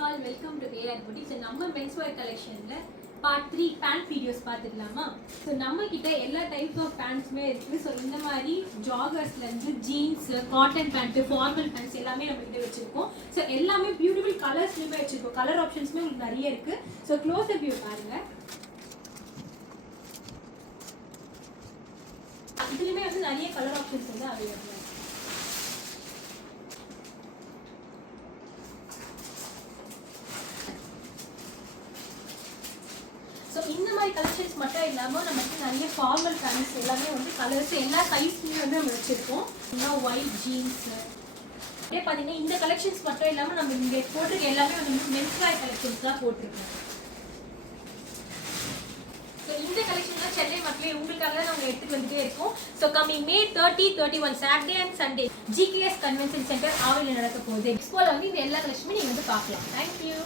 all, welcome to AR Boutique. So நம்ம menswear collectionல part 3 pant videos பார்த்துக்கலாமா? So நம்ம கிட்ட எல்லா types of pantsமே இருக்கு. So இந்த மாதிரி ஜாகர்ஸ்ல இருந்து jeans, cotton pant, formal pants எல்லாமே நம்ம கிட்ட வச்சிருக்கோம். So எல்லாமே beautiful colorsலயே வச்சிருக்கோம். Color optionsமே உங்களுக்கு நிறைய இருக்கு. So close up view பாருங்க. இதுலயுமே வந்து நிறைய கலர் ஆப்ஷன்ஸ் வந்து அவைலபிள். ஸோ இந்த மாதிரி கலெக்ஷன்ஸ் மட்டும் இல்லாமல் நமக்கு நிறைய ஃபார்மல் பேண்ட்ஸ் எல்லாமே வந்து கலர்ஸ் எல்லா சைஸ்லையும் வந்து நம்ம வச்சுருக்கோம். இன்னும் ஒயிட் ஜீன்ஸு அப்படியே பார்த்தீங்கன்னா இந்த கலெக்ஷன்ஸ் மட்டும் இல்லாமல் நம்ம இங்கே போட்டிருக்க எல்லாமே வந்து மென்ஸ்வேர் கலெக்ஷன்ஸ் தான் போட்டிருக்கோம். ஸோ இந்த கலெக்ஷன்லாம் சென்னை மக்களே உங்களுக்காக தான் நாங்கள் எடுத்துகிட்டு வந்துட்டே இருக்கோம். So coming May 30, 31 Saturday and Sunday GKS convention centre ஆவலில் நடக்க போகுது. எக்ஸ்போவில் வந்து இந்த எல்லா கலெக்ஷனுமே நீங்கள் வந்து பார்க்கலாம். தேங்க்யூ.